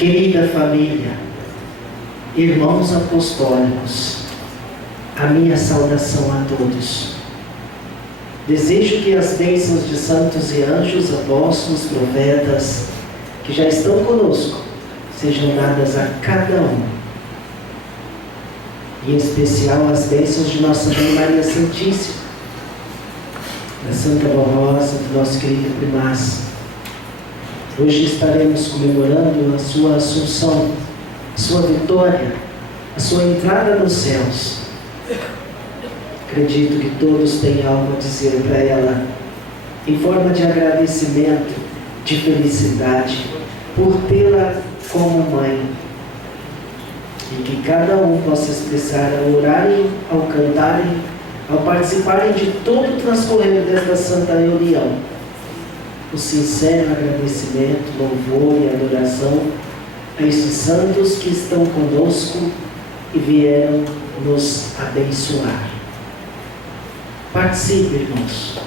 Querida família, irmãos apostólicos, a minha saudação a todos. Desejo que as bênçãos de santos e anjos, apóstolos, profetas, que já estão conosco, sejam dadas a cada um. Em especial as bênçãos de Nossa Mãe Maria Santíssima, da Santa Rosa, do nosso querido Primaz. Hoje estaremos comemorando a sua assunção, a sua vitória, a sua entrada nos céus. Acredito que todos têm algo a dizer para ela, em forma de agradecimento, de felicidade, por tê-la como mãe. E que cada um possa expressar ao orarem, ao cantarem, ao participarem de todo o transcorrer desta santa reunião, o sincero agradecimento, louvor e adoração a estes santos que estão conosco e vieram nos abençoar. Participe, irmãos.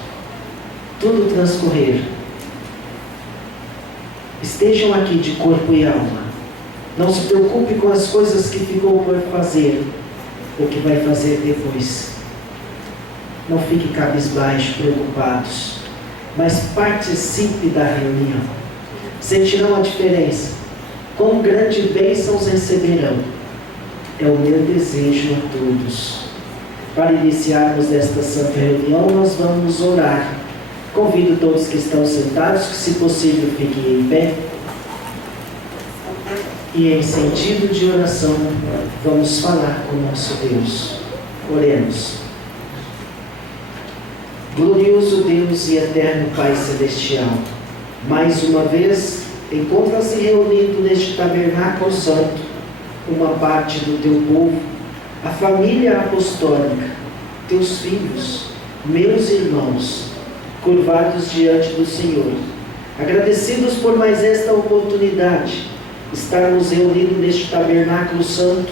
Tudo transcorrer. Estejam aqui de corpo e alma. Não se preocupe com as coisas que ficou por fazer ou que vai fazer depois. Não fique cabisbaixo, preocupados, mas participe da reunião. Sentirão a diferença. Quão grande bênçãos receberão. É o meu desejo a todos. Para iniciarmos esta santa reunião, nós vamos orar. Convido todos que estão sentados, que se possível fiquem em pé. E em sentido de oração, vamos falar com nosso Deus. Oremos. Glorioso Deus e eterno Pai Celestial, mais uma vez, encontra-se reunido neste tabernáculo santo, uma parte do teu povo, a família apostólica, teus filhos, meus irmãos, curvados diante do Senhor, agradecidos por mais esta oportunidade, estarmos reunidos neste tabernáculo santo,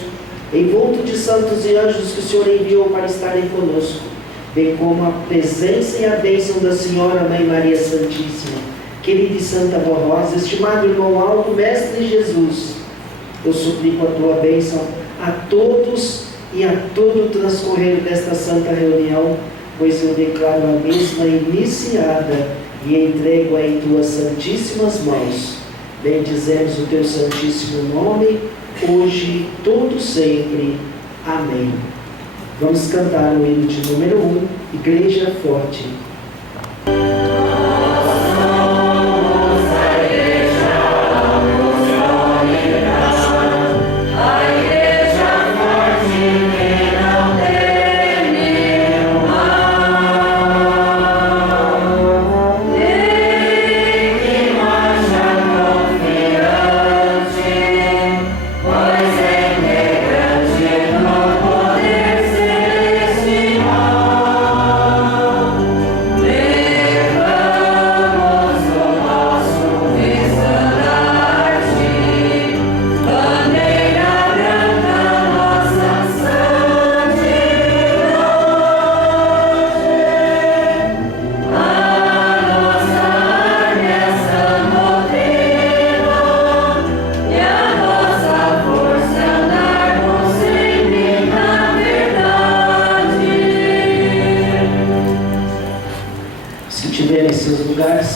envolto de santos e anjos que o Senhor enviou para estarem conosco, bem como a presença e a bênção da Senhora Mãe Maria Santíssima, querida e Santa Rosa, estimado irmão Aldo, Mestre Jesus. Eu suplico a tua bênção a todos e a todo o transcorrer desta santa reunião, pois eu declaro a mesma iniciada e entrego-a em tuas santíssimas mãos. Bendizemos o teu santíssimo nome, hoje e todo sempre. Amém. Vamos cantar o hino de número 1, Igreja Forte.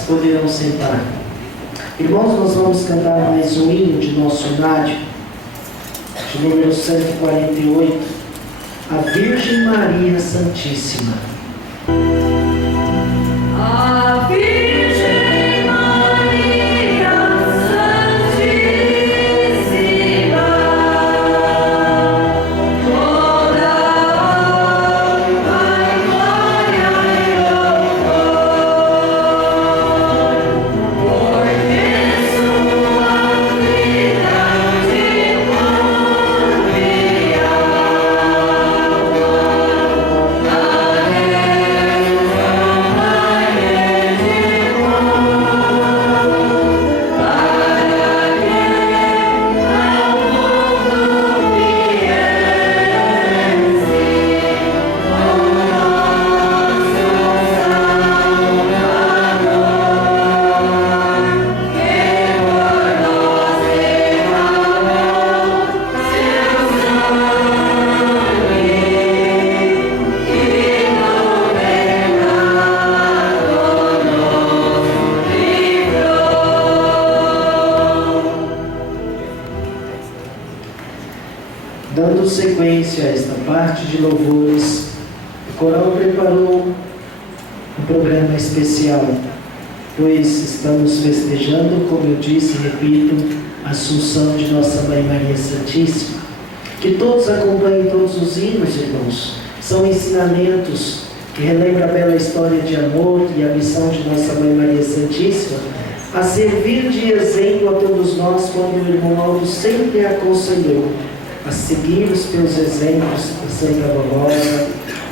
Poderão sentar. Irmãos, nós vamos cantar mais um hino de nosso rádio, de número 148, a Virgem Maria Santíssima. A Virgem Maria Santíssima, toda honra e glória e louvor, porque sua vida de corpo e alma, aleluia. Dando sequência a esta parte de louvores, o coral preparou um programa especial, pois estamos festejando, como eu disse e repito, a Assunção de Nossa Mãe Maria Santíssima. Que todos acompanhem todos os hinos, irmãos. São ensinamentos que relembram a bela história de amor e a missão de Nossa Mãe Maria Santíssima, a servir de exemplo a todos nós, quando o irmão Aldo sempre aconselhou a seguir os teus exemplos da Santa Dolorosa,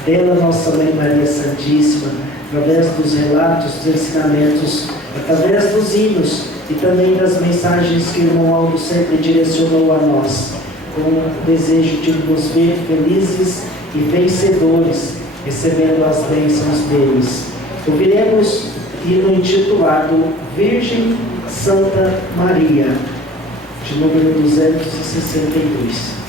dela Nossa Mãe Maria Santíssima, através dos relatos, dos ensinamentos, através dos hinos e também das mensagens que o irmão Aldo sempre direcionou a nós, com o desejo de nos ver felizes e vencedores, recebendo as bênçãos deles. Ouviremos hino intitulado Virgem Santa Maria, de número 262.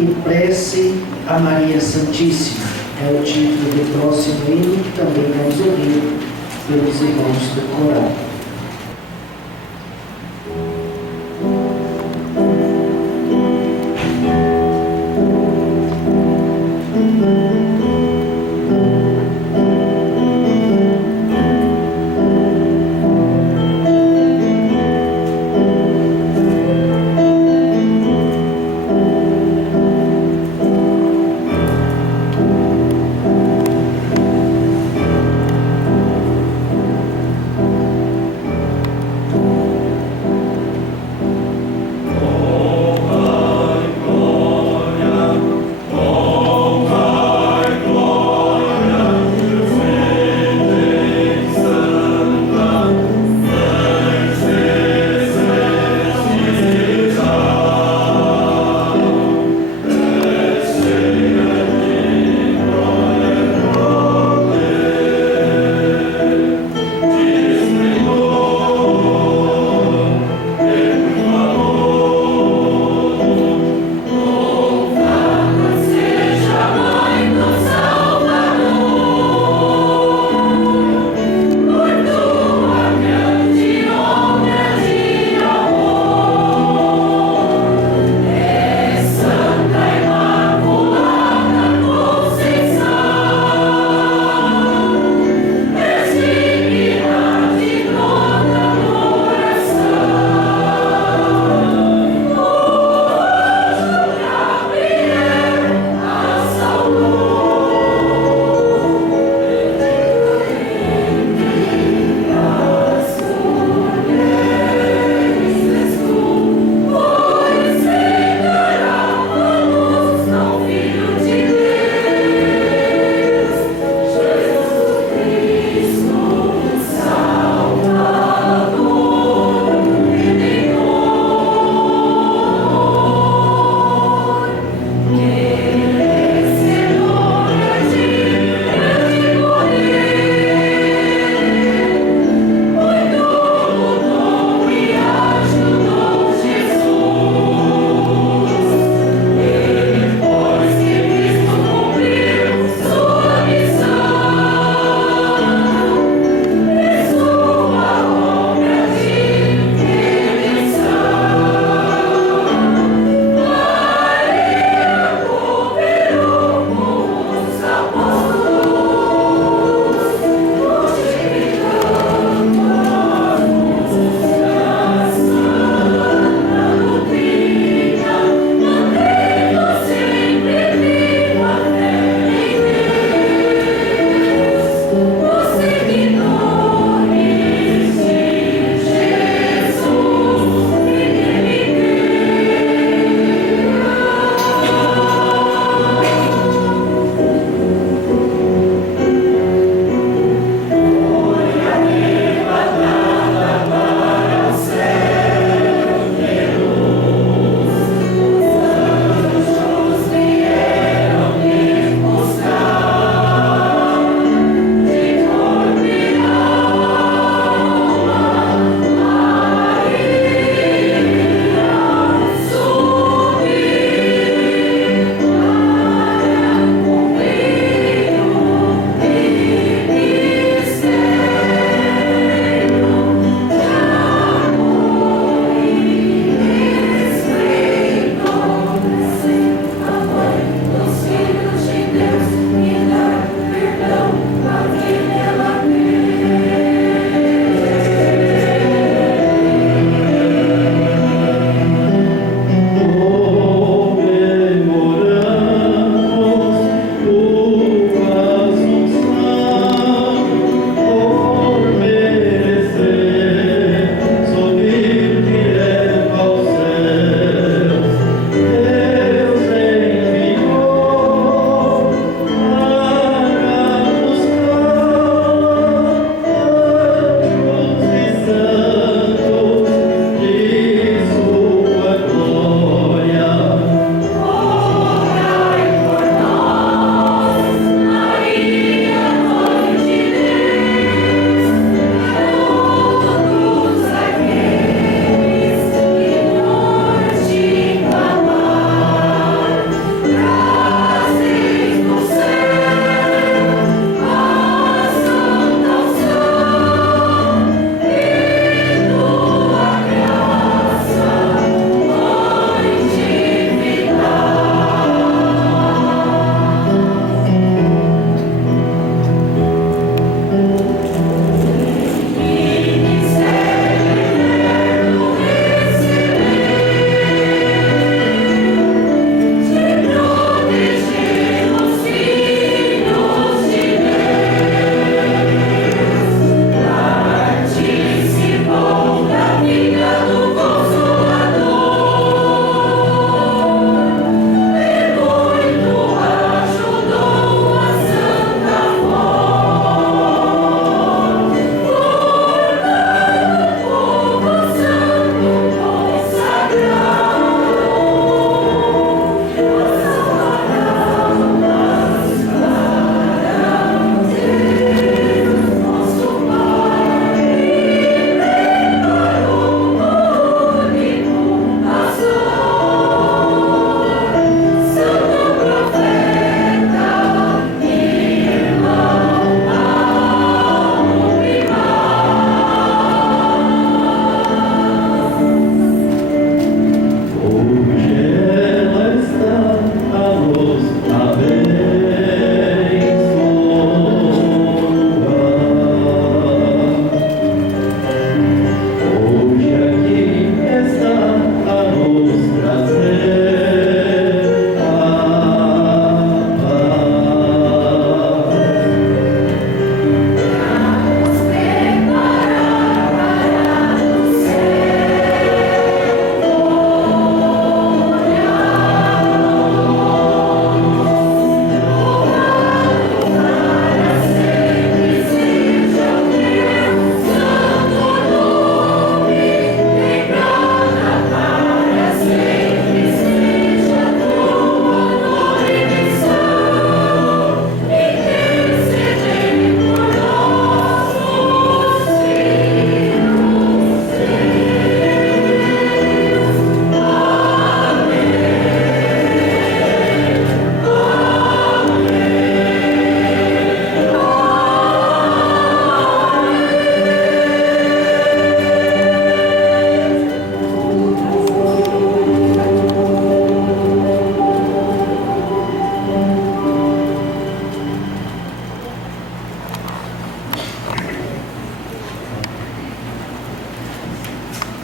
e prece a Maria Santíssima. É o título do próximo hino que também vamos ouvir pelos irmãos do coral.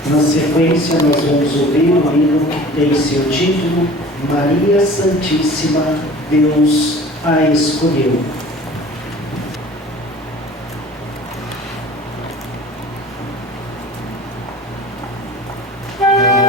Na sequência, nós vamos ouvir o hino que tem seu título Maria Santíssima, Deus a escolheu. Maria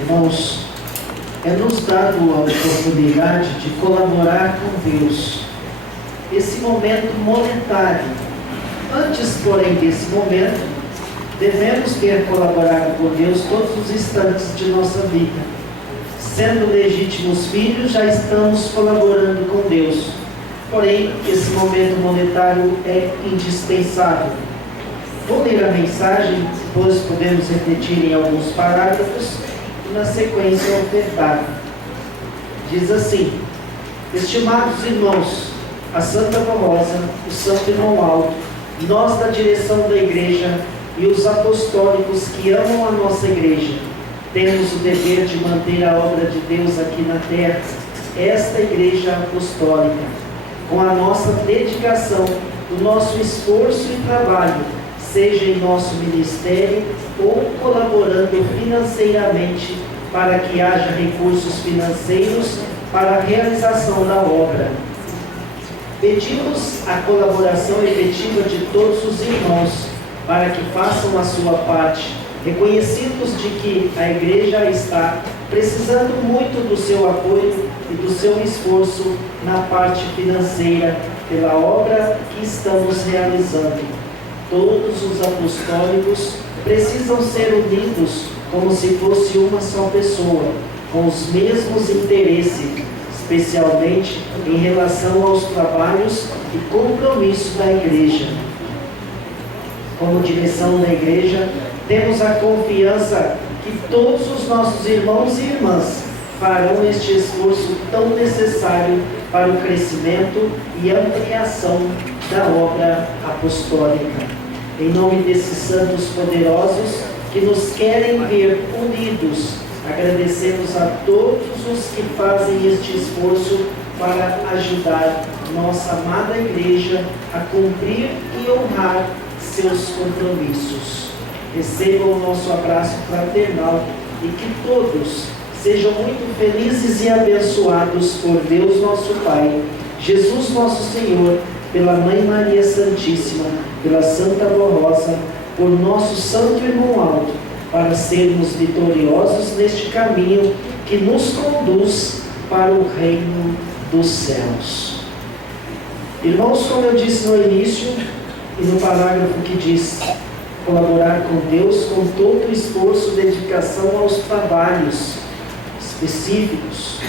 Irmãos, é nos dado a oportunidade de colaborar com Deus. Esse momento monetário. Antes, porém, desse momento, devemos ter colaborado com Deus todos os instantes de nossa vida. Sendo legítimos filhos, já estamos colaborando com Deus. Porém, esse momento monetário é indispensável. Vou ler a mensagem, depois podemos refletir em alguns parágrafos e na sequência ofertar. Diz assim: estimados irmãos, a Santa Rosa, o Santo Irmão Alto, nós da direção da Igreja e os apostólicos que amam a nossa Igreja, temos o dever de manter a obra de Deus aqui na terra, esta Igreja Apostólica, com a nossa dedicação, o nosso esforço e trabalho, seja em nosso ministério ou colaborando financeiramente para que haja recursos financeiros para a realização da obra. Pedimos a colaboração efetiva de todos os irmãos para que façam a sua parte, reconhecidos de que a Igreja está precisando muito do seu apoio e do seu esforço na parte financeira pela obra que estamos realizando. Todos os apostólicos precisam ser unidos como se fosse uma só pessoa, com os mesmos interesses, especialmente em relação aos trabalhos e compromisso da Igreja. Como direção da Igreja, temos a confiança que todos os nossos irmãos e irmãs farão este esforço tão necessário para o crescimento e ampliação da obra apostólica. Em nome desses santos poderosos que nos querem ver unidos, agradecemos a todos os que fazem este esforço para ajudar nossa amada Igreja a cumprir e honrar seus compromissos. Recebam o nosso abraço fraternal e que todos sejam muito felizes e abençoados por Deus nosso Pai, Jesus nosso Senhor, pela Mãe Maria Santíssima, pela Santa Rosa, por nosso Santo Irmão Alto, para sermos vitoriosos neste caminho que nos conduz para o reino dos céus. Irmãos, como eu disse no início e no parágrafo que diz colaborar com Deus com todo o esforço e dedicação aos trabalhos específicos,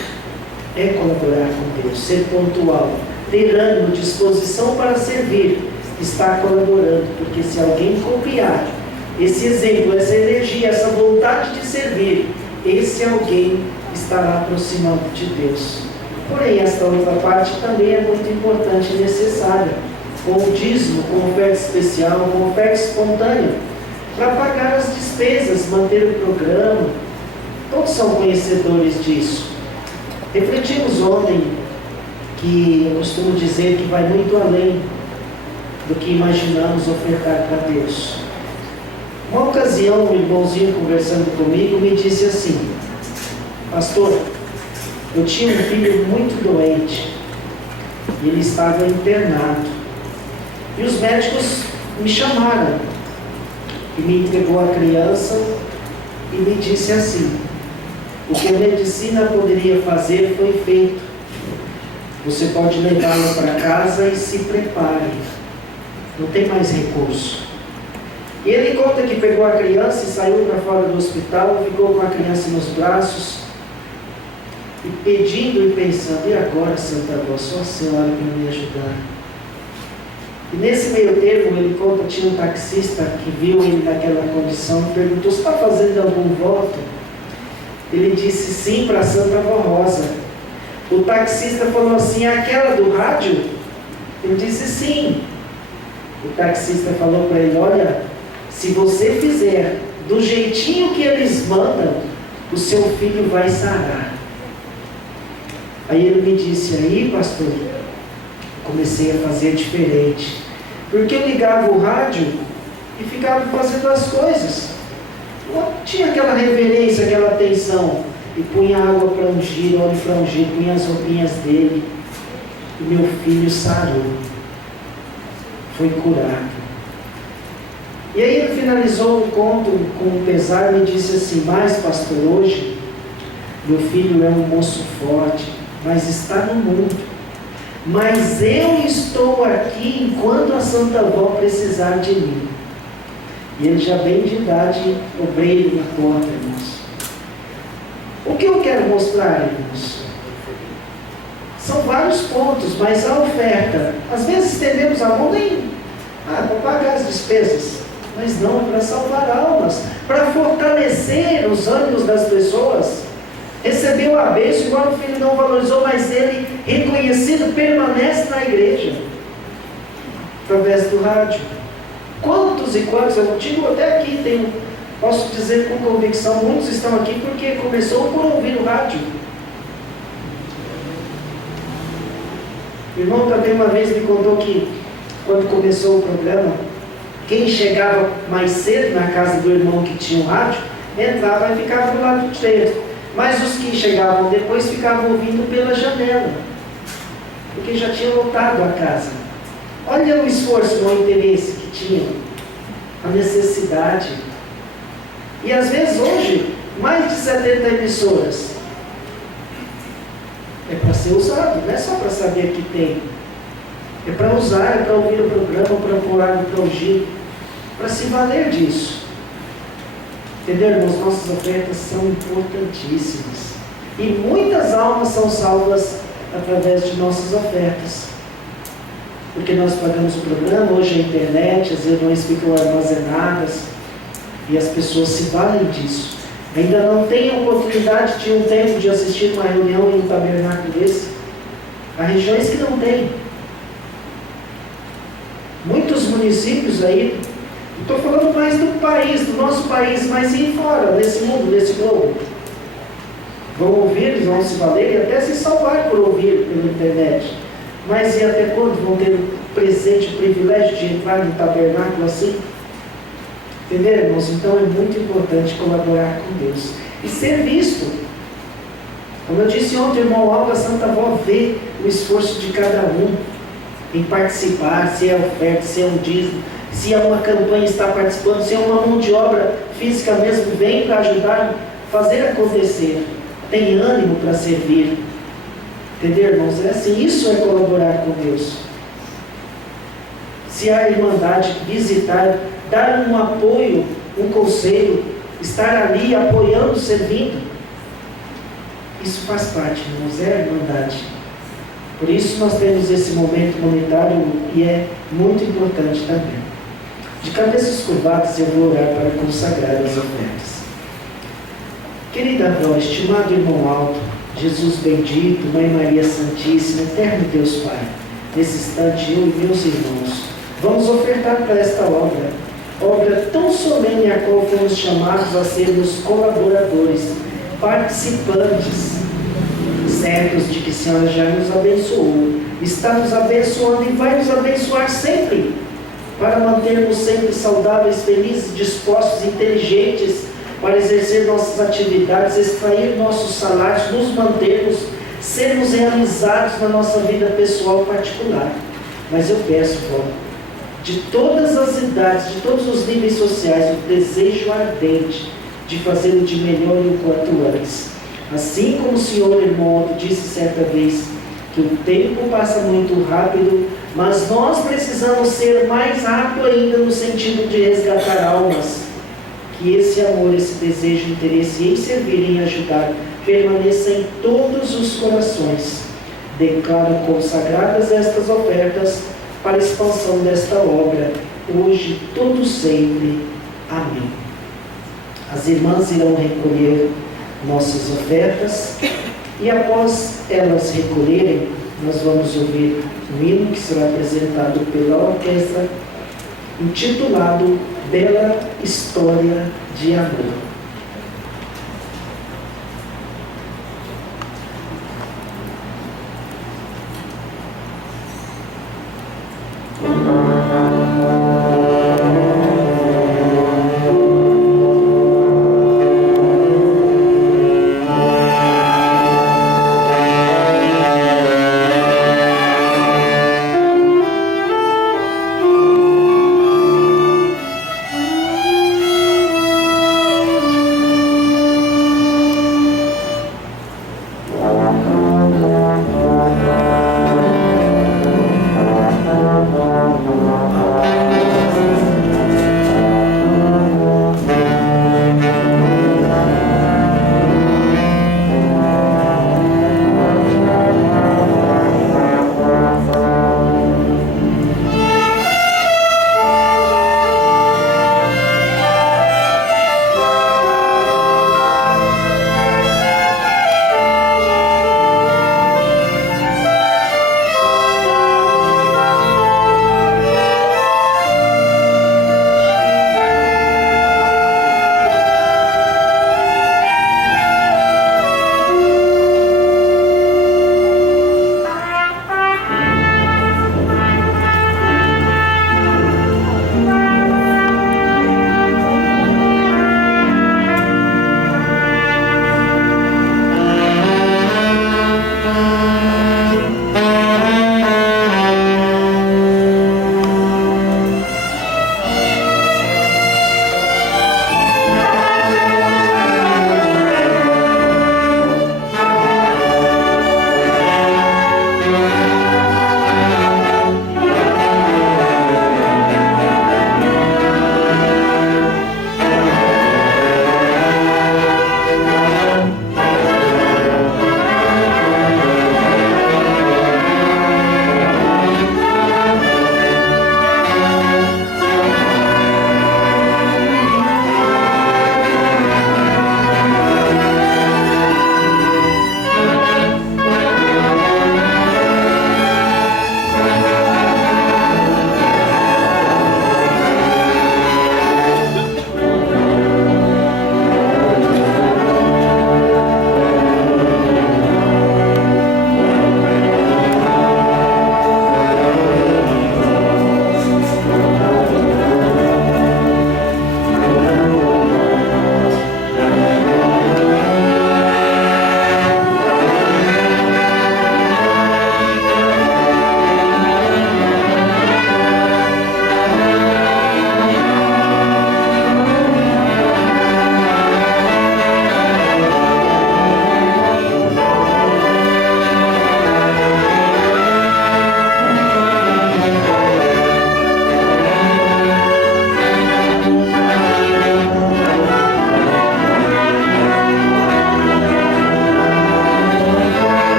é colaborar com Deus, ser pontual, ter ânimo, disposição para servir, estar colaborando, porque se alguém copiar esse exemplo, essa energia, essa vontade de servir, esse alguém estará aproximando de Deus. Porém, esta outra parte também é muito importante e necessária, com o dízimo, com oferta especial, com oferta espontânea, para pagar as despesas, manter o programa. Todos são conhecedores disso. Refletimos ontem que eu costumo dizer que vai muito além do que imaginamos ofertar para Deus. Uma ocasião, um irmãozinho conversando comigo me disse assim: pastor, eu tinha um filho muito doente e ele estava internado. E os médicos me chamaram e me entregou a criança e me disse assim: o que a medicina poderia fazer foi feito. Você pode levá-lo para casa e se prepare. Não tem mais recurso. E ele conta que pegou a criança e saiu para fora do hospital, ficou com a criança nos braços, e pedindo e pensando: e agora, Santa Rosa, só a senhora para me ajudar. E nesse meio termo, ele conta, tinha um taxista que viu ele naquela condição e perguntou: você está fazendo algum voto? Ele disse sim para Santa Rosa. O taxista falou assim: aquela do rádio? Ele disse sim. O taxista falou para ele: olha, se você fizer do jeitinho que eles mandam, o seu filho vai sarar. Aí ele me disse: aí, pastor, comecei a fazer diferente, porque eu ligava o rádio e ficava fazendo as coisas, não tinha aquela reverência, aquela atenção, e punha água para ungir, óleo para ungir, punha as roupinhas dele, e meu filho sarou, foi curado. E aí ele finalizou o conto com um pesar e me disse assim: mas pastor, hoje Meu filho é um moço forte, mas está no mundo. Mas eu estou aqui enquanto a Santa Avó precisar de mim. E ele já bem de idade, obreiro na porta, irmãos. O que eu quero mostrar, irmãos? São vários pontos, mas a oferta, às vezes estendemos a mão para pagar as despesas, mas não, é para salvar almas, para fortalecer os ânimos das pessoas. Recebeu a bênção, igual o filho não valorizou, mas ele, reconhecido, permanece na igreja, através do rádio. Quantos e quantos, eu digo até aqui, posso dizer com convicção, muitos estão aqui porque começou por ouvir o rádio. O irmão também uma vez me contou que, quando começou o programa, quem chegava mais cedo na casa do irmão que tinha um rádio, entrava e ficava do lado direito. Mas os que chegavam depois ficavam ouvindo pela janela, porque já tinha lotado a casa. Olha o esforço, o interesse que tinham, a necessidade. E às vezes hoje, mais de 70 emissoras. É para ser usado, não é só para saber que tem. É para usar, é para ouvir o programa, para pular no plongir, para se valer disso. Entendeu, irmãos? Nossas ofertas são importantíssimas. E muitas almas são salvas através de nossas ofertas. Porque nós pagamos o programa, hoje a internet, as reuniões ficam armazenadas e as pessoas se valem disso. Ainda não tem a oportunidade de um tempo de assistir uma reunião em um tabernáculo desse. Há regiões que não tem. Muitos municípios aí, estou falando mais do país, do nosso país, mas e fora, nesse mundo, nesse globo. Vão ouvir, vão se valer e até se salvar por ouvir pela internet. Mas e até quando vão ter o presente, o privilégio de entrar no tabernáculo assim? Entenderam, irmãos? Então é muito importante colaborar com Deus e ser visto. Como eu disse ontem, irmão Alva, a Santa Avó vê o esforço de cada um em participar, se é oferta, se é um dízimo, se é uma campanha está participando, se é uma mão de obra física mesmo, vem para ajudar, fazer acontecer, tem ânimo para servir. Entendeu, irmãos? É assim, isso é colaborar com Deus. Se há irmandade, visitar, dar um apoio, um conselho, estar ali apoiando, servindo, isso faz parte, irmãos, é a irmandade. Por isso nós temos esse momento monetário e é muito importante também. De cabeças curvadas eu vou orar para consagrar as ofertas. Querida avó, estimado irmão Alto, Jesus bendito, Mãe Maria Santíssima, eterno Deus Pai, nesse instante eu e meus irmãos vamos ofertar para esta obra tão solene a qual fomos chamados a sermos colaboradores, participantes, certos de que a Senhora já nos abençoou, está nos abençoando e vai nos abençoar sempre, para mantermos sempre saudáveis, felizes, dispostos, inteligentes, para exercer nossas atividades, extrair nossos salários, nos mantermos, sermos realizados na nossa vida pessoal particular. Mas eu peço, Vó, de todas as idades, de todos os níveis sociais, o desejo ardente de fazer o de melhor e o quanto antes. Assim como o senhor irmão disse certa vez, que o tempo passa muito rápido, mas nós precisamos ser mais rápido ainda no sentido de resgatar almas. Que esse amor, esse desejo, interesse em servir, em ajudar, permaneça em todos os corações. Declaro consagradas estas ofertas para a expansão desta obra, hoje, todo sempre. Amém. As irmãs irão recolher nossas ofertas e após elas recolherem, nós vamos ouvir um hino que será apresentado pela orquestra, intitulado Bela História de Amor.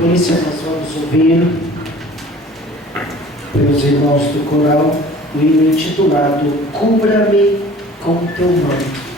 Por isso nós vamos ouvir pelos irmãos do coral o hino intitulado Cubra-me com teu manto. Cubra-me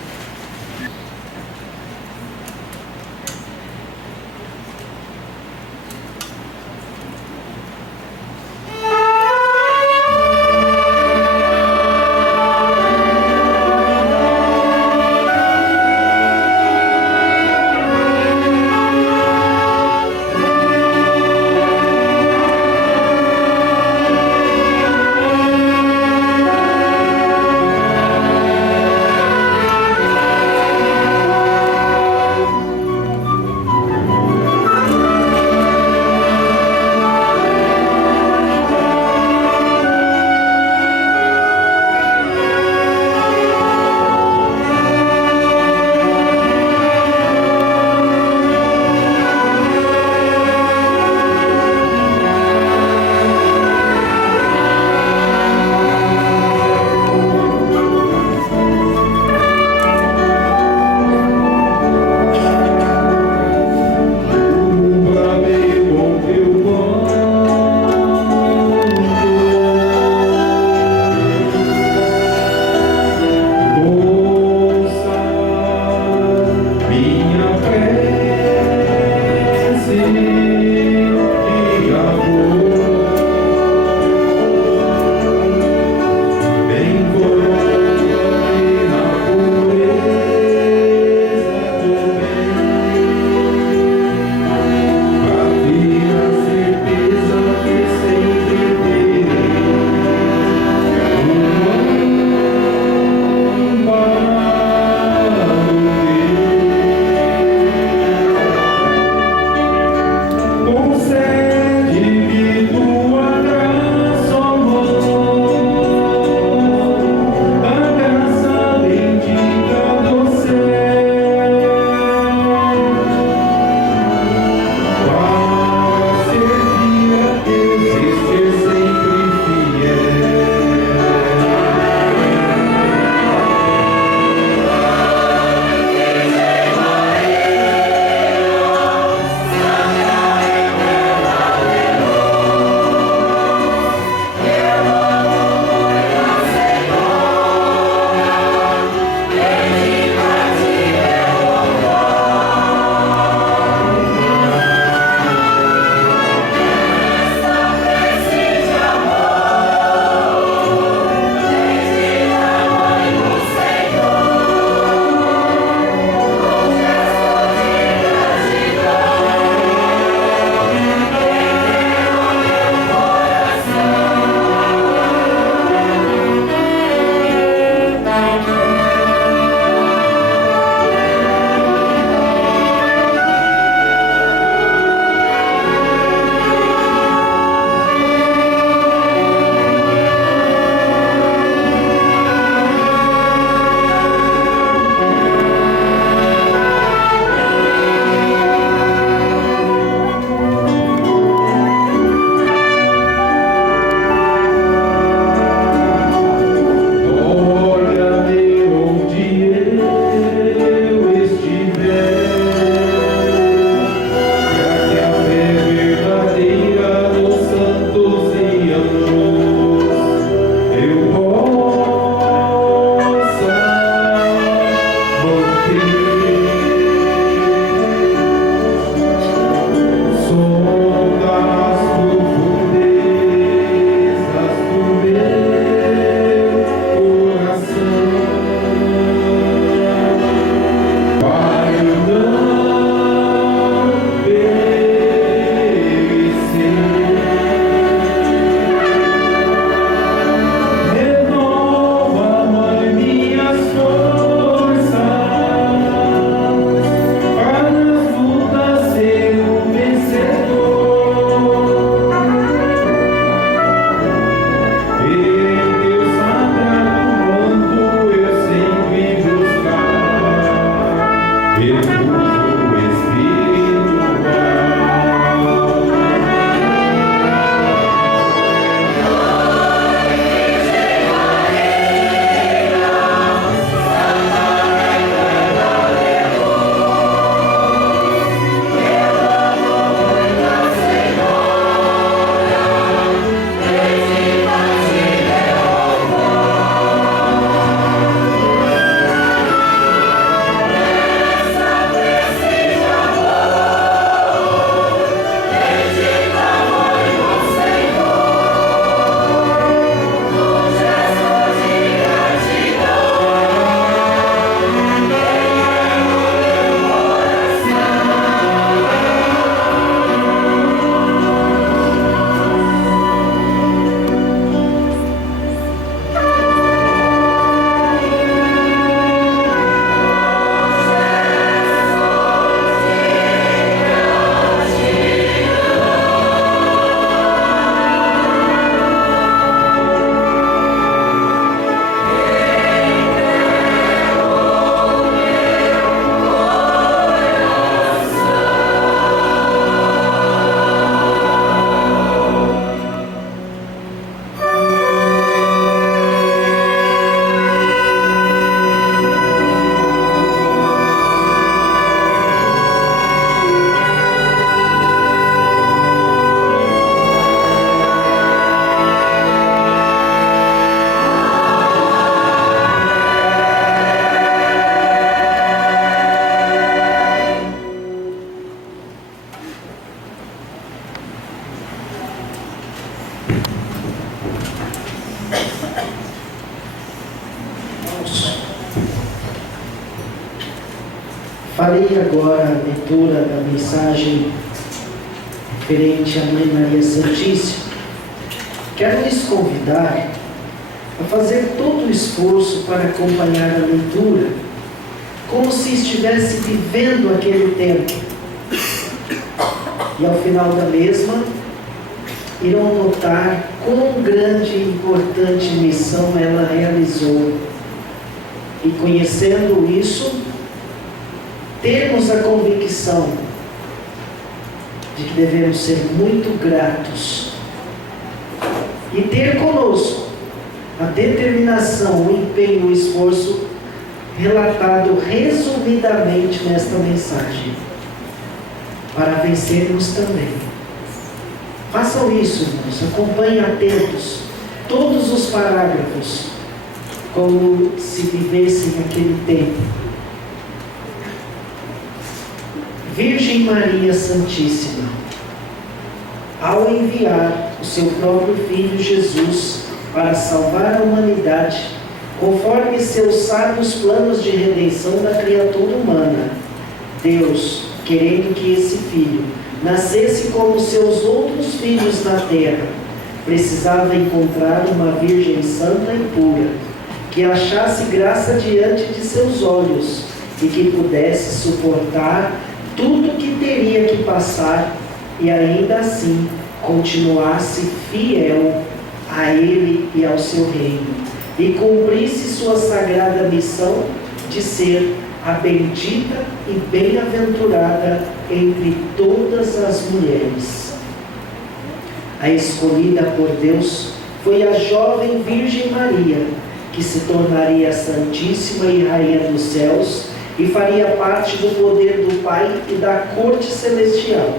Farei agora a leitura da mensagem referente à Mãe Maria Santíssima. Quero lhes convidar a fazer todo o esforço para acompanhar a leitura, como se estivesse vivendo aquele tempo. E ao final da mesma, irão notar quão grande e importante missão ela realizou. E conhecendo isso, temos a convicção de que devemos ser muito gratos e ter conosco a determinação, o empenho, o esforço relatado resumidamente nesta mensagem, para vencermos também. Façam isso, irmãos, acompanhem atentos todos os parágrafos, como se vivessem aquele tempo. Virgem Maria Santíssima, ao enviar o seu próprio Filho Jesus para salvar a humanidade, conforme seus sábios planos de redenção da criatura humana, Deus, querendo que esse Filho nascesse como seus outros filhos na terra, precisava encontrar uma Virgem santa e pura, que achasse graça diante de seus olhos e que pudesse suportar tudo o que teria que passar e ainda assim continuasse fiel a Ele e ao seu reino, e cumprisse sua sagrada missão de ser a bendita e bem-aventurada entre todas as mulheres. A escolhida por Deus foi a jovem Virgem Maria, que se tornaria Santíssima e Rainha dos céus e faria parte do poder do Pai e da corte celestial,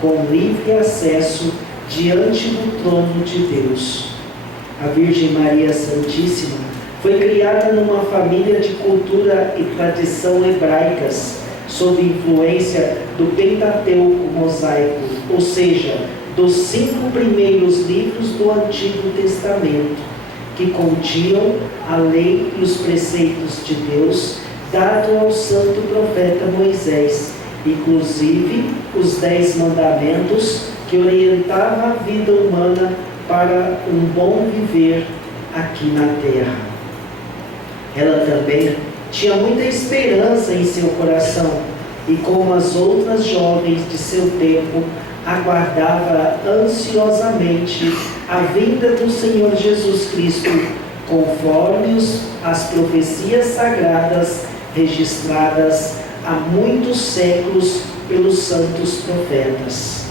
com livre acesso diante do trono de Deus. A Virgem Maria Santíssima foi criada numa família de cultura e tradição hebraicas, sob influência do Pentateuco mosaico, ou seja, dos 5 primeiros livros do Antigo Testamento, que continham a lei e os preceitos de Deus dado ao santo profeta Moisés, inclusive os 10 mandamentos que orientavam a vida humana para um bom viver aqui na terra. Ela também tinha muita esperança em seu coração e, como as outras jovens de seu tempo, aguardava ansiosamente a vinda do Senhor Jesus Cristo, conforme as profecias sagradas registradas há muitos séculos pelos santos profetas.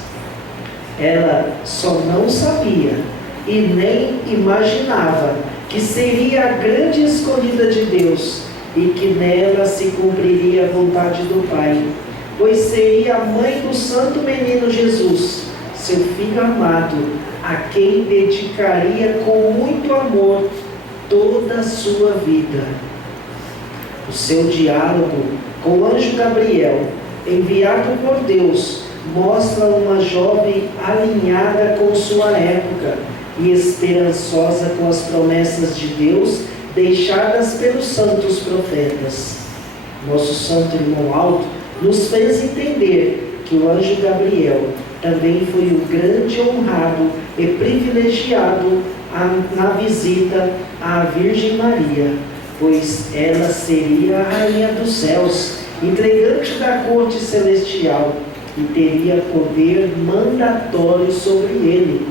Ela só não sabia e nem imaginava que seria a grande escolhida de Deus e que nela se cumpriria a vontade do Pai, pois seria a mãe do santo menino Jesus, seu filho amado, a quem dedicaria com muito amor toda a sua vida. O seu diálogo com o anjo Gabriel, enviado por Deus, mostra uma jovem alinhada com sua época e esperançosa com as promessas de Deus deixadas pelos santos profetas. Nosso santo irmão Alto nos fez entender que o anjo Gabriel também foi o grande honrado e privilegiado na visita à Virgem Maria, pois ela seria a Rainha dos céus, integrante da corte celestial, e teria poder mandatório sobre ele.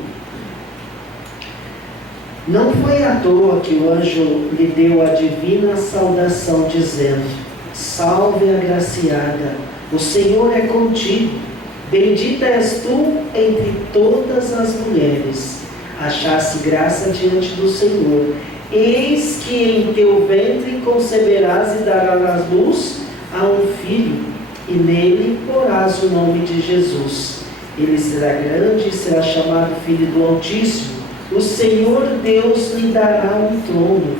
Não foi à toa que o anjo lhe deu a divina saudação, dizendo: Salve, agraciada, o Senhor é contigo, bendita és tu entre todas as mulheres. Achaste graça diante do Senhor. Eis que em teu ventre conceberás e darás à luz a um filho, e nele porás o nome de Jesus. Ele será grande e será chamado Filho do Altíssimo. O Senhor Deus lhe dará um trono.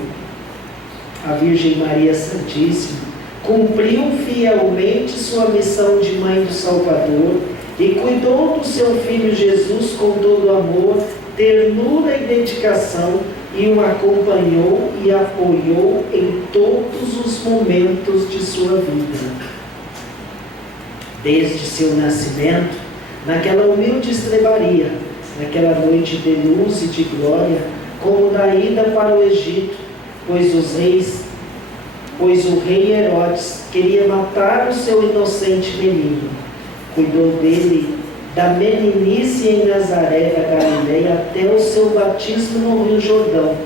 A Virgem Maria Santíssima cumpriu fielmente sua missão de mãe do Salvador e cuidou do seu Filho Jesus com todo amor, ternura e dedicação, e o acompanhou e apoiou em todos os momentos de sua vida. Desde seu nascimento, naquela humilde estrebaria, naquela noite de luz e de glória, como da ida para o Egito, pois o rei Herodes queria matar o seu inocente menino. Cuidou dele da meninice em Nazaré da Galileia até o seu batismo no Rio Jordão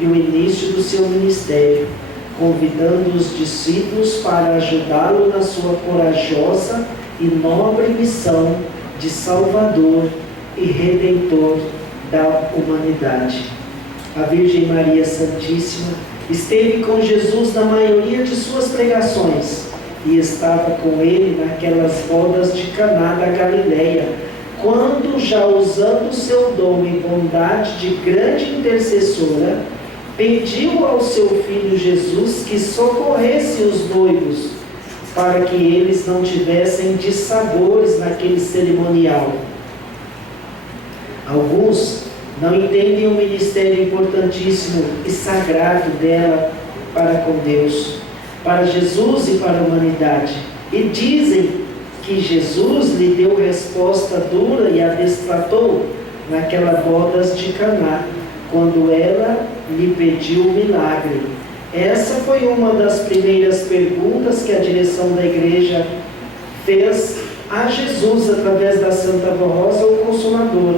e o início do seu ministério, convidando os discípulos para ajudá-lo na sua corajosa e nobre missão de Salvador e Redentor da humanidade. A Virgem Maria Santíssima esteve com Jesus na maioria de suas pregações e estava com ele naquelas bodas de Caná da Galileia, quando, já usando seu dom e bondade de grande intercessora, pediu ao seu filho Jesus que socorresse os noivos, para que eles não tivessem dissabores naquele cerimonial. Alguns não entendem o ministério importantíssimo e sagrado dela para com Deus, para Jesus e para a humanidade, e dizem que Jesus lhe deu resposta dura e a destratou naquela bodas de Caná, quando ela lhe pediu o milagre. Essa foi uma das primeiras perguntas que a direção da igreja fez a Jesus através da Santa Rosa, o Consolador,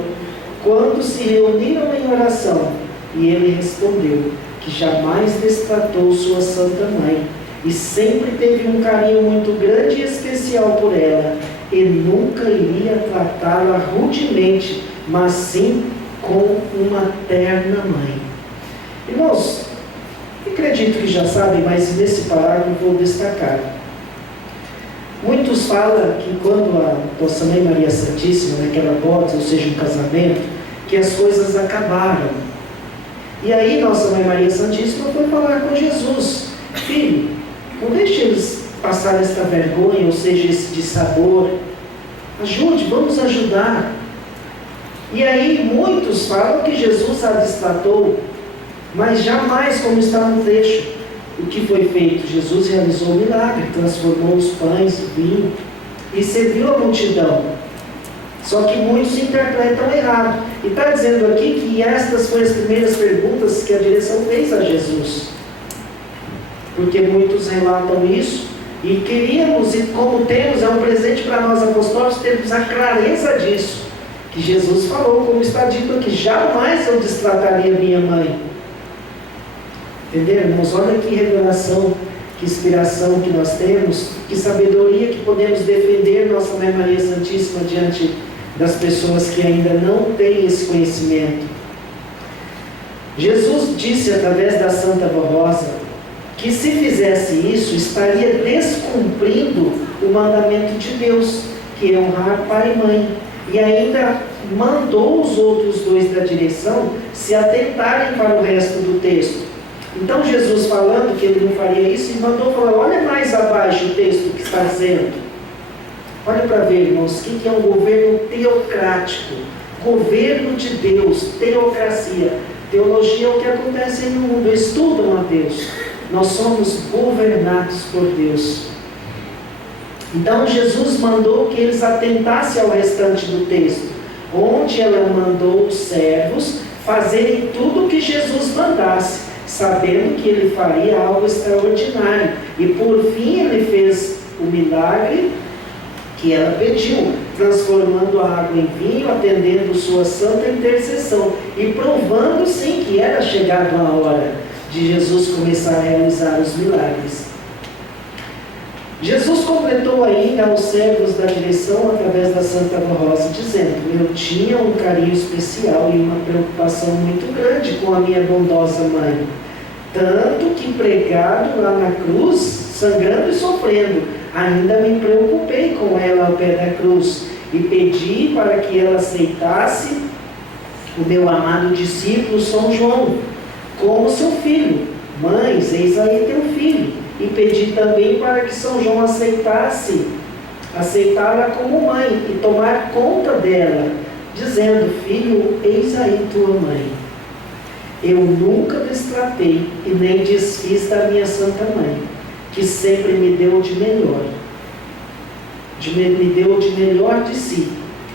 quando se reuniram em oração, e ele respondeu que jamais destratou sua Santa Mãe, e sempre teve um carinho muito grande e especial por ela, e nunca iria tratá-la rudemente, mas sim com uma terna mãe. Irmãos, acredito que já sabem, mas nesse parágrafo vou destacar. Muitos falam que quando a nossa Mãe Maria Santíssima, naquela boda, ou seja, um casamento, que as coisas acabaram. E aí nossa Mãe Maria Santíssima foi falar com Jesus: filho, não deixe eles passar esta vergonha, ou seja, esse dissabor. Ajude, vamos ajudar. E aí muitos falam que Jesus a destratou, mas jamais, como está no trecho, o que foi feito? Jesus realizou o milagre, transformou os pães, o vinho e serviu a multidão. Só que muitos interpretam errado. E está dizendo aqui que estas foram as primeiras perguntas que a direção fez a Jesus. Porque muitos relatam isso e queríamos, e como temos, é um presente para nós apostólicos, termos a clareza disso. Que Jesus falou, como está dito aqui: jamais eu destrataria minha mãe. Entenderam, irmãos? Olha que revelação, que inspiração que nós temos, que sabedoria que podemos defender nossa Mãe Maria Santíssima diante das pessoas que ainda não têm esse conhecimento. Jesus disse através da Santa Rosa que se fizesse isso, estaria descumprindo o mandamento de Deus, que é honrar pai e mãe. E ainda mandou os outros dois da direção se atentarem para o resto do texto. Então Jesus, falando que ele não faria isso, ele mandou falar: olha mais abaixo o texto que está dizendo. Olha para ver, irmãos, o que é um governo teocrático? Governo de Deus, teocracia. Teologia é o que acontece no mundo, estudam a Deus. Nós somos governados por Deus. Então Jesus mandou que eles atentassem ao restante do texto, onde ela mandou os servos fazerem tudo o que Jesus mandasse, sabendo que ele faria algo extraordinário. E por fim ele fez o milagre que ela pediu, transformando a água em vinho, atendendo sua santa intercessão e provando sim que era chegada a hora de Jesus começar a realizar os milagres. Jesus completou ainda aos servos da direção através da Santa Rosa, dizendo: eu tinha um carinho especial e uma preocupação muito grande com a minha bondosa mãe, tanto que pregado lá na cruz, sangrando e sofrendo, ainda me preocupei com ela ao pé da cruz e pedi para que ela aceitasse o meu amado discípulo São João como seu filho. Mães, eis aí teu filho. E pedi também para que São João aceitá-la como mãe e tomar conta dela, dizendo: filho, eis aí tua mãe. Eu nunca destratei e nem desfiz da minha Santa Mãe, que sempre me deu de melhor. Me deu de melhor de si.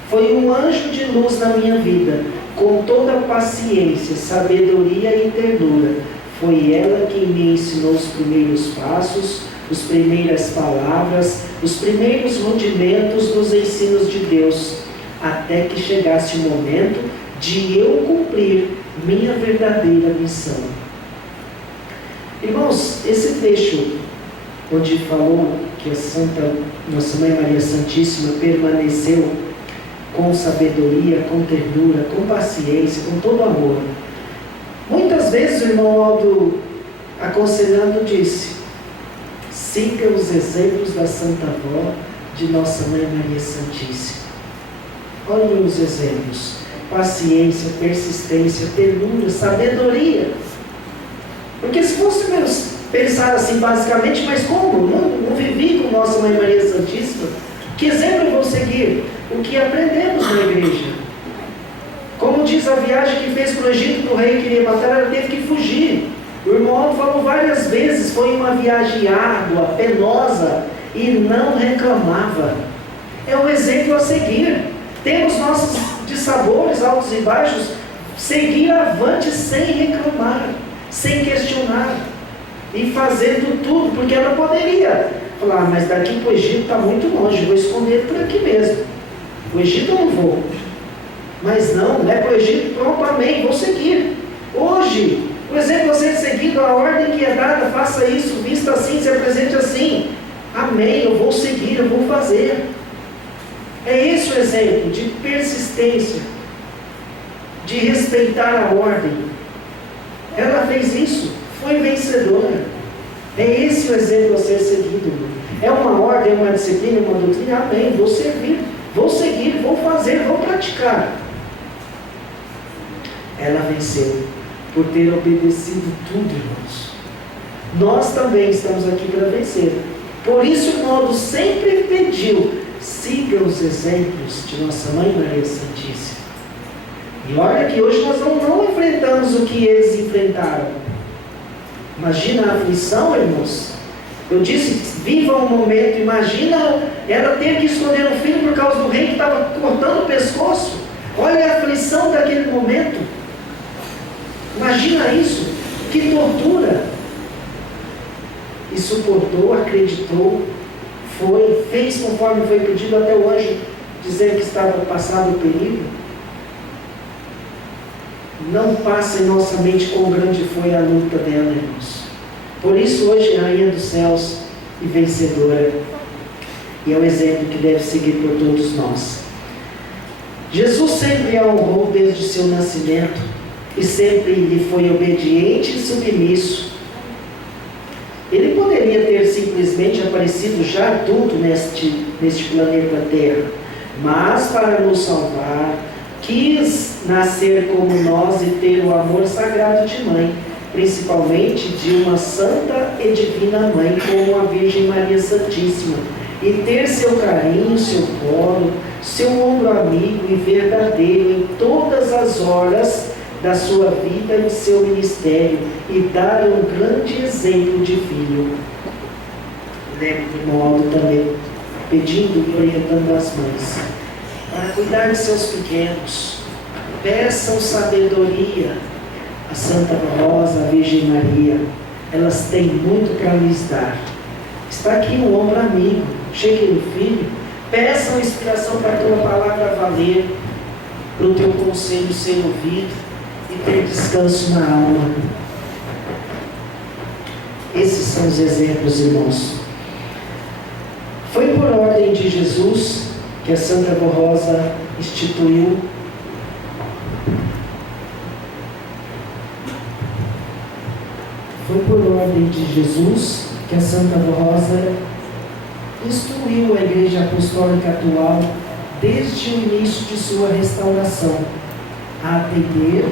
Foi um anjo de luz na minha vida, com toda paciência, sabedoria e ternura. Foi ela quem me ensinou os primeiros passos, as primeiras palavras, os primeiros rudimentos dos ensinos de Deus, até que chegasse o momento de eu cumprir minha verdadeira missão. Irmãos, esse trecho onde falou que a Nossa Mãe Maria Santíssima permaneceu com sabedoria, com ternura, com paciência, com todo amor. Muitas vezes o irmão Aldo, aconselhando, disse: siga os exemplos da Santa Avó de Nossa Mãe Maria Santíssima. Olha os exemplos: paciência, persistência, ternura, sabedoria. Porque se fosse pensar assim basicamente, mas como? Não vivi com Nossa Mãe Maria Santíssima? Que exemplo eu vou seguir? O que aprendemos na igreja. Como diz a viagem que fez para o Egito, que o rei queria matar, ela teve que fugir. O irmão Aldo falou várias vezes, foi uma viagem árdua, penosa, e não reclamava. É um exemplo a seguir. Temos nossos dissabores, altos e baixos, seguir avante sem reclamar, sem questionar, e fazendo tudo, porque ela poderia falar: mas daqui para o Egito está muito longe, vou esconder por aqui mesmo. O Egito eu não vou. Mas não, é para o Egito, pronto, amém, vou seguir. Hoje, o exemplo a ser seguido, a ordem que é dada: faça isso, vista assim, se apresente assim. Amém, eu vou seguir, eu vou fazer. É esse o exemplo de persistência, de respeitar a ordem. Ela fez isso, foi vencedora. É esse o exemplo a ser seguido. É uma ordem, é uma disciplina, uma doutrina. Amém, vou servir, vou seguir, vou fazer, vou praticar. Ela venceu por ter obedecido tudo, irmãos. Nós também estamos aqui para vencer. Por isso o Aldo sempre pediu: siga os exemplos de Nossa Mãe Maria Santíssima. E olha que hoje nós não enfrentamos o que eles enfrentaram. Imagina a aflição, irmãos. Eu disse: viva um momento. Imagina ela ter que esconder o filho por causa do rei que estava cortando o pescoço. Olha a aflição daquele momento. Imagina isso. Que tortura. E suportou, acreditou, fez conforme foi pedido, até o anjo dizer que estava passado o perigo. Não passa em nossa mente quão grande foi a luta dela, irmãos. Por isso hoje é Rainha dos Céus e vencedora. E é um exemplo que deve seguir por todos nós. Jesus sempre a honrou desde seu nascimento e sempre lhe foi obediente e submisso. Ele poderia ter simplesmente aparecido já adulto neste planeta Terra, mas para nos salvar, quis nascer como nós e ter o amor sagrado de mãe, principalmente de uma santa e divina mãe como a Virgem Maria Santíssima, e ter seu carinho, seu colo, seu ombro amigo e verdadeiro em todas as horas da sua vida e seu ministério, e dar um grande exemplo de filho. Lembro do irmão Aldo também pedindo e orientando as mães para cuidar de seus pequenos. Peçam sabedoria a Santa Rosa, a Virgem Maria. Elas têm muito para lhes dar. Está aqui um ombro amigo. Chegue no filho. Peçam inspiração para a tua palavra valer, para o teu conselho ser ouvido e ter descanso na alma. Esses são os exemplos, irmãos. Foi por ordem de Jesus que a Santa Avó Rosa instituiu que a Santa Avó Rosa instruiu a Igreja Apostólica atual desde o início de sua restauração a atender,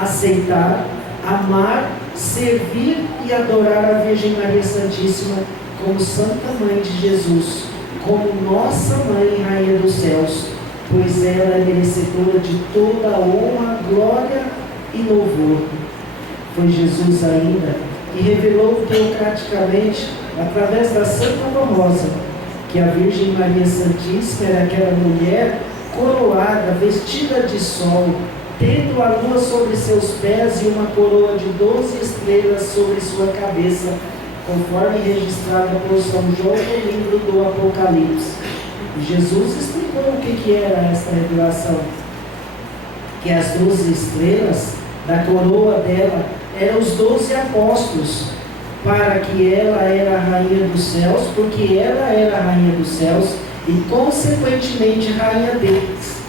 aceitar, amar, servir e adorar a Virgem Maria Santíssima como Santa Mãe de Jesus, como nossa Mãe e Rainha dos Céus, pois ela é merecedora de toda a honra, glória e louvor. foi Jesus ainda que revelou teocraticamente, através da Santa Rosa, que a Virgem Maria Santíssima era aquela mulher coroada, vestida de sol, tendo a lua sobre seus pés e uma coroa de 12 estrelas sobre sua cabeça, conforme registrada por São João no livro do Apocalipse. E Jesus explicou o que era esta revelação, que as 12 estrelas da coroa dela eram os 12 apóstolos, para que ela era a rainha dos céus, porque ela era a rainha dos céus e consequentemente rainha deles.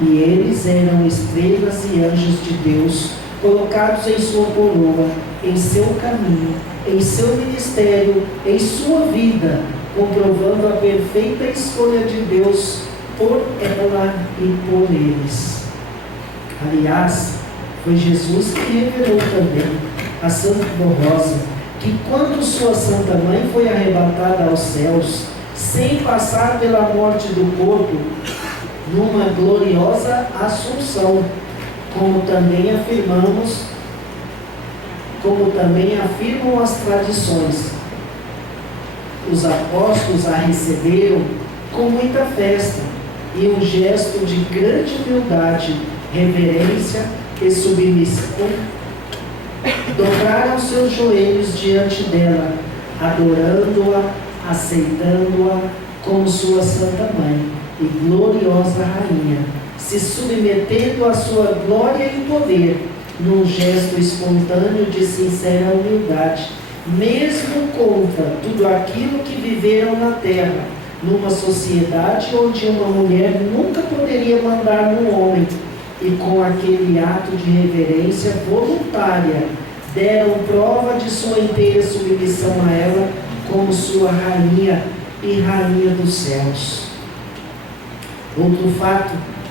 E eles eram estrelas e anjos de Deus, colocados em sua coroa, em seu caminho, em seu ministério, em sua vida, comprovando a perfeita escolha de Deus por ela e por eles. Aliás, foi Jesus que revelou também a Santa Rosa, que quando sua Santa Mãe foi arrebatada aos céus, sem passar pela morte do corpo, numa gloriosa assunção, como também afirmam as tradições. Os apóstolos a receberam com muita festa e um gesto de grande humildade, reverência e submissão. Dobraram seus joelhos diante dela, adorando-a, aceitando-a como sua Santa Mãe e gloriosa Rainha, se submetendo à sua glória e poder, num gesto espontâneo de sincera humildade, mesmo contra tudo aquilo que viveram na terra, numa sociedade onde uma mulher nunca poderia mandar num homem, e com aquele ato de reverência voluntária, deram prova de sua inteira submissão a ela como sua rainha e rainha dos céus. Outro fato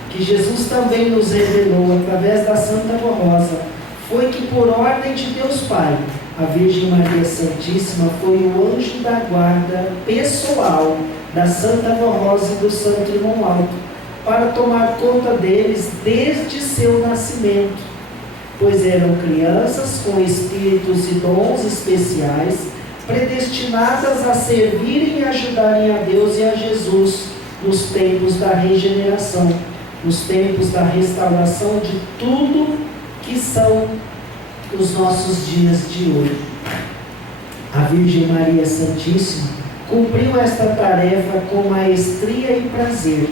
que Jesus também nos revelou através da Santa Rosa foi que, por ordem de Deus Pai, a Virgem Maria Santíssima foi o anjo da guarda pessoal da Santa Rosa e do Santo Irmão Alto, para tomar conta deles desde seu nascimento, pois eram crianças com espíritos e dons especiais, predestinadas a servirem e ajudarem a Deus e a Jesus nos tempos da regeneração, nos tempos da restauração de tudo que são os nossos dias de hoje. A Virgem Maria Santíssima cumpriu esta tarefa com maestria e prazer.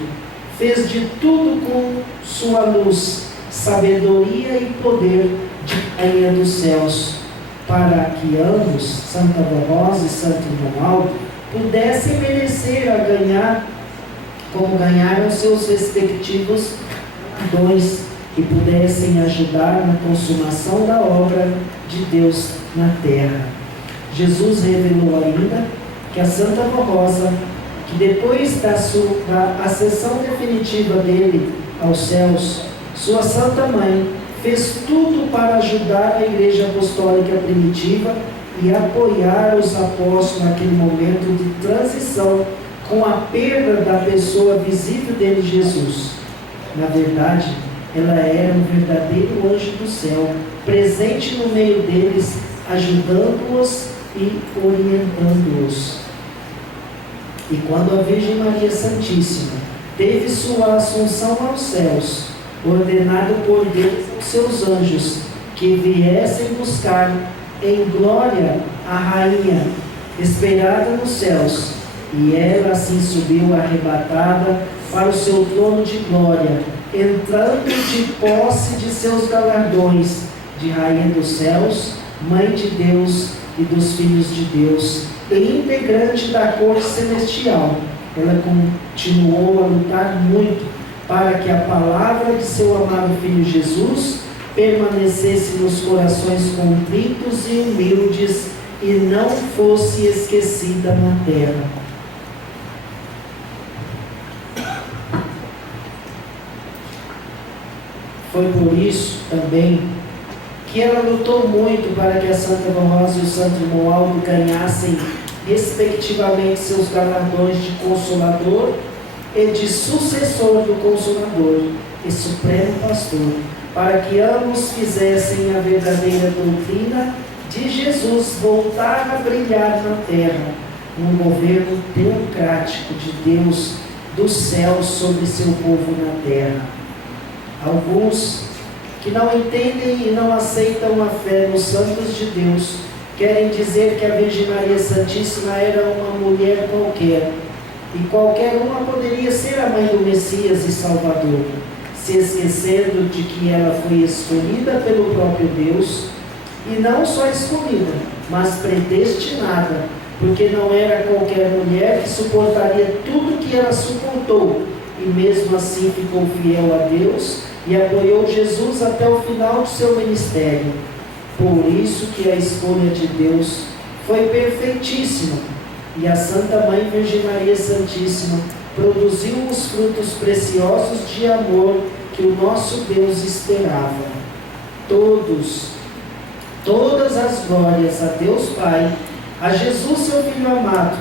Fez de tudo com sua luz, sabedoria e poder de Rainha dos céus, para que ambos, Santa Rosa e Santo Irmão Alto, pudessem merecer a ganhar, como ganharam seus respectivos dons, e pudessem ajudar na consumação da obra de Deus na terra. Jesus revelou ainda que a Santa Rosa, que depois da ascensão definitiva dele aos céus, sua Santa Mãe fez tudo para ajudar a Igreja Apostólica Primitiva e apoiar os apóstolos naquele momento de transição com a perda da pessoa visível dele, Jesus. Na verdade, ela era um verdadeiro anjo do céu, presente no meio deles, ajudando-os e orientando-os. E quando a Virgem Maria Santíssima teve sua assunção aos céus, ordenado por Deus aos seus anjos que viessem buscar em glória a Rainha esperada nos céus, e ela assim subiu arrebatada para o seu trono de glória, entrando de posse de seus galardões de Rainha dos céus, Mãe de Deus e dos filhos de Deus, e integrante da corte celestial. Ela continuou a lutar muito para que a palavra de seu amado Filho Jesus permanecesse nos corações contritos e humildes e não fosse esquecida na terra. Foi por isso também que ela lutou muito para que a Santa Rosa e o Santo Irmão Alto ganhassem respectivamente seus galardões de Consolador e de Sucessor do Consolador e Supremo Pastor, para que ambos fizessem a verdadeira doutrina de Jesus voltar a brilhar na terra, um governo teocrático de Deus dos céus sobre seu povo na terra. Alguns que não entendem e não aceitam a fé nos santos de Deus querem dizer que a Virgem Maria Santíssima era uma mulher qualquer, e qualquer uma poderia ser a mãe do Messias e Salvador, se esquecendo de que ela foi escolhida pelo próprio Deus, e não só escolhida, mas predestinada, porque não era qualquer mulher que suportaria tudo que ela suportou, e mesmo assim ficou fiel a Deus e apoiou Jesus até o final de seu ministério. Por isso que a escolha de Deus foi perfeitíssima, e a Santa Mãe Virgem Maria Santíssima produziu os frutos preciosos de amor que o nosso Deus esperava. Todas as glórias a Deus Pai, a Jesus seu Filho amado,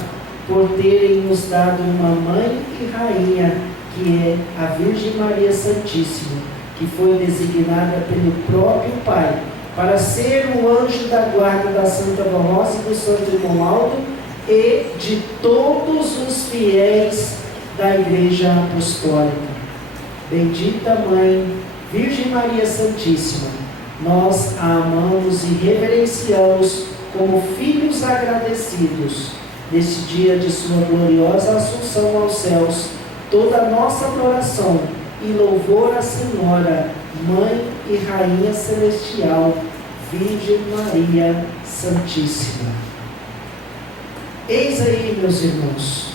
por terem nos dado uma mãe e rainha, que é a Virgem Maria Santíssima, que foi designada pelo próprio Pai para ser o anjo da guarda da Santa Rosa e do Santo Irmão Aldo e de todos os fiéis da Igreja Apostólica. Bendita Mãe, Virgem Maria Santíssima, nós a amamos e reverenciamos como filhos agradecidos. Neste dia de sua gloriosa assunção aos céus, toda a nossa adoração e louvor à Senhora, Mãe e Rainha Celestial, Virgem Maria Santíssima. Eis aí, meus irmãos,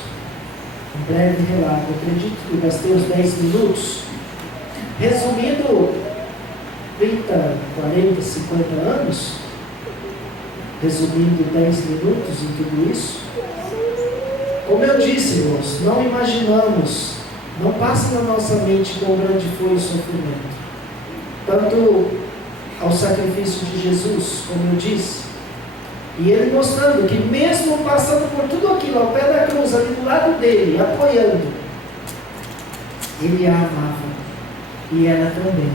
um breve relato. Eu acredito que gastei uns 10 minutos, resumindo 30, 40, 50 anos, resumindo 10 minutos em tudo isso. Como eu disse, irmãos, não imaginamos, não passa na nossa mente quão grande foi o sofrimento, tanto ao sacrifício de Jesus, como eu disse, e ele mostrando que mesmo passando por tudo aquilo, ao pé da cruz, ali do lado dele, apoiando, ele a amava, e ela também,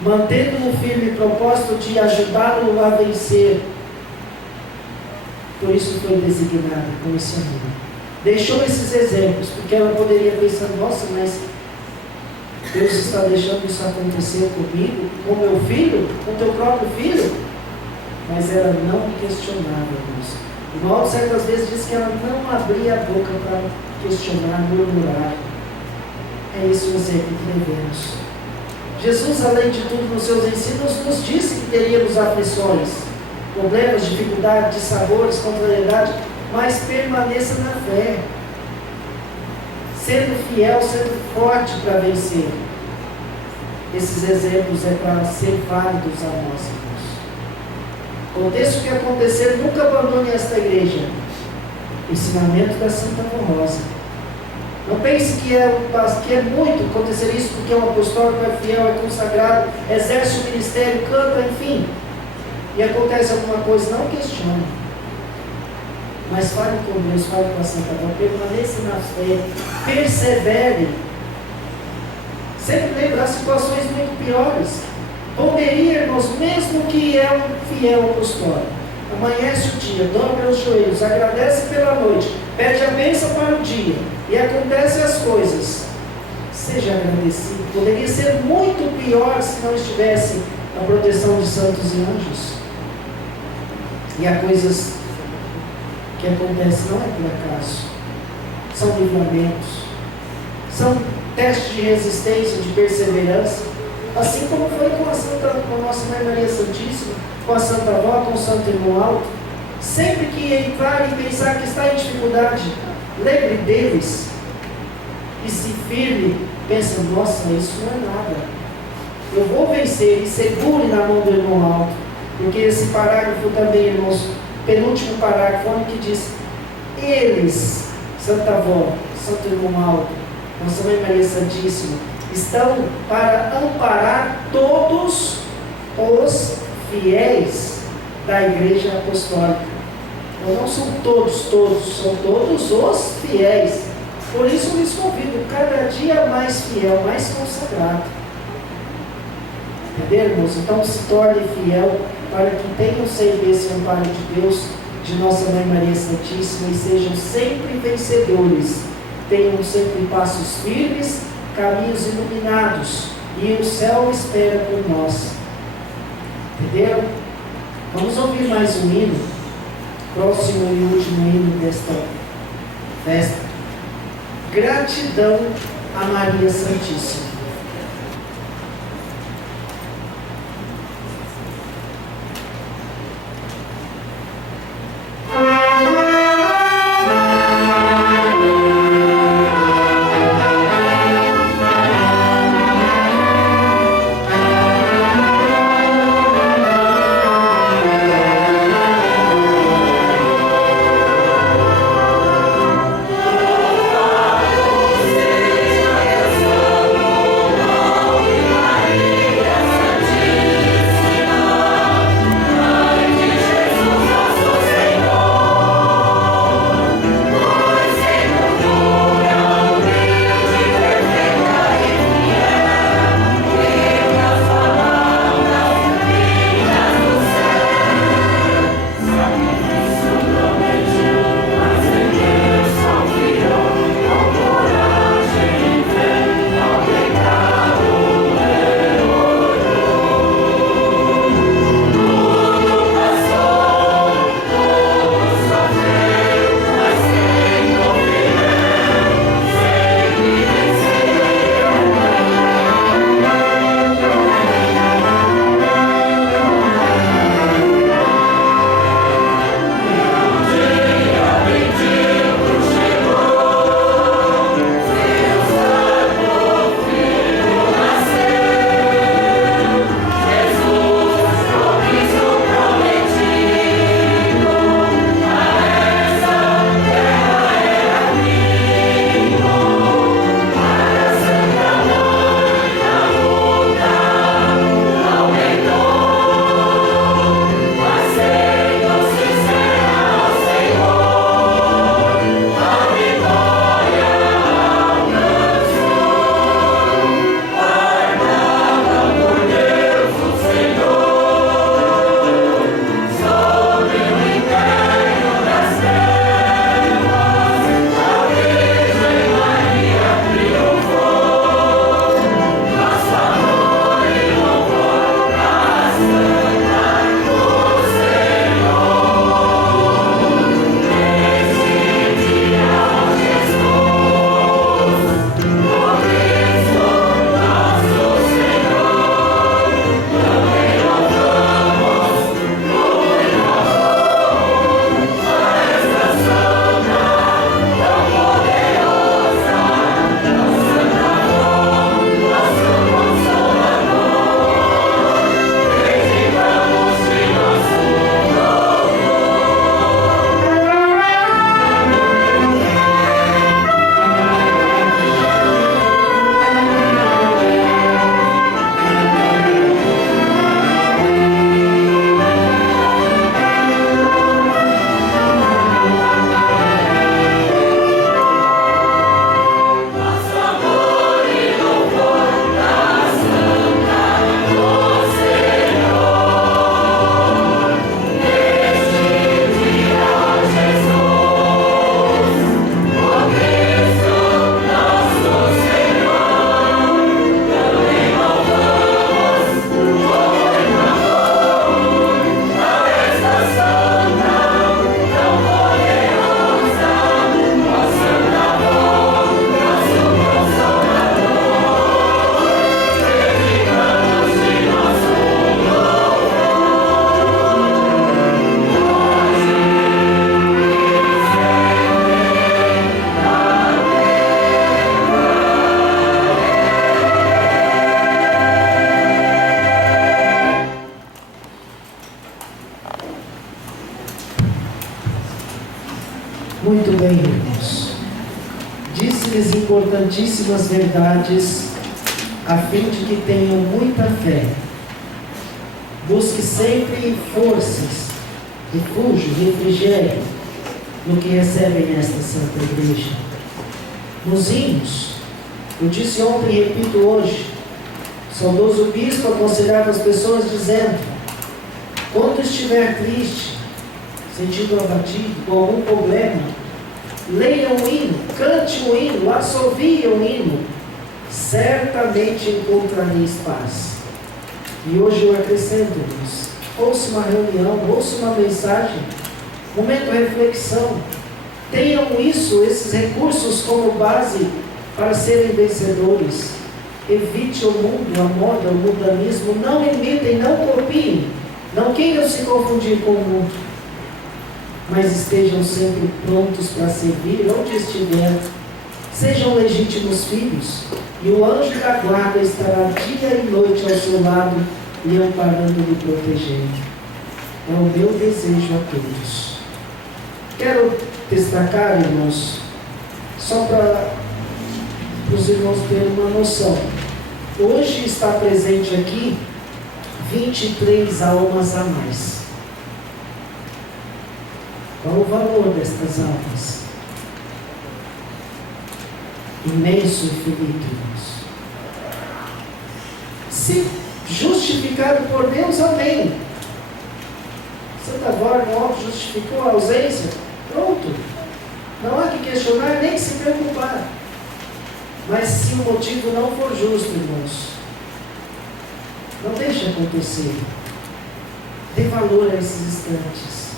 mantendo o firme propósito de ajudá-lo a vencer. Por isso foi designada com esse amor. Deixou esses exemplos, porque ela poderia pensar, nossa, mas Deus está deixando isso acontecer comigo, com meu filho, com teu próprio filho? Mas ela não questionava isso. O Paulo certas vezes diz que ela não abria a boca para questionar, murmurar. É isso o exemplo que devemos. Jesus, além de tudo, nos seus ensinos, nos disse que teríamos aflições, problemas, dificuldades, dissabores, contrariedade, mas permaneça na fé, sendo fiel, sendo forte para vencer. Esses exemplos é para ser válidos a nós, irmãos. Aconteça o que acontecer, nunca abandone esta igreja. Ensinamento da Santa Rosa. Não pense que é muito acontecer isso, porque é um apostólico, é fiel, é consagrado, exerce o ministério, canta, enfim. E acontece alguma coisa, não questione. Mas fale com Deus, fale com a Santa Rosa, permaneça na fé, persevere. Sempre lembrar situações muito piores. Poderia, irmãos, mesmo que é um fiel apostólico, amanhece o dia, dobra os joelhos, agradece pela noite, pede a bênção para o dia, e acontecem as coisas. Seja agradecido. Poderia ser muito pior se não estivesse a proteção de santos e anjos. E há coisas que acontecem não é por acaso, são livramentos, são testes de resistência, de perseverança, assim como foi com a nossa Mãe Maria Santíssima, com a Santa Avó, com o Santo Irmão Alto. Sempre que entrar e pensar que está em dificuldade, lembre deles e se firme, pensa, nossa, isso não é nada, eu vou vencer, e segure na mão do Irmão Alto, porque esse parágrafo também, irmãos, penúltimo parágrafo, onde que diz, eles, Santa Avó, Santo Irmão Alto, Nossa Mãe Maria Santíssima, estão para amparar todos os fiéis da Igreja Apostólica. Então, não são todos, são todos os fiéis. Por isso lhes convido, cada dia mais fiel, mais consagrado. Entenderam, irmãos? Então se torne fiel para que tenham sempre esse amparo de Deus, de Nossa Mãe Maria Santíssima, e sejam sempre vencedores. Tenham sempre passos firmes, caminhos iluminados, e o céu espera por nós. Entenderam? Vamos ouvir mais um hino, próximo e último hino desta festa. Gratidão a Maria Santíssima. Muito bem, irmãos. Disse-lhes importantíssimas verdades, a fim de que tenham muita fé. Busque sempre forças, refúgio, refrigério no que recebem nesta Santa Igreja. Nos hinos, eu disse ontem e repito hoje, saudoso bispo aconselhava as pessoas dizendo: quando estiver triste, sentindo abatido, com algum problema, leia um hino, cante um hino, assovie um hino, certamente encontrareis paz. E hoje eu acrescento-vos: ouça uma reunião, ouça uma mensagem, momento de reflexão. Tenham esses recursos como base para serem vencedores. Evite o mundo, a moda, o mundanismo. Não imitem, não copiem. Não queiram se confundir com o mundo. Mas estejam sempre prontos para servir onde estiver. Sejam legítimos filhos. E o anjo da guarda estará dia e noite ao seu lado, lhe amparando e lhe protegendo. É o meu desejo a todos. Quero destacar, irmãos, só para os irmãos terem uma noção. Hoje está presente aqui 23 almas a mais. Qual o valor destas almas? Imenso, infinito, irmãos. Se justificado por Deus, amém. Santa Bárbara justificou a ausência. Pronto. Não há que questionar nem que se preocupar. Mas se o motivo não for justo, irmãos, não deixe acontecer. Dê valor a esses instantes.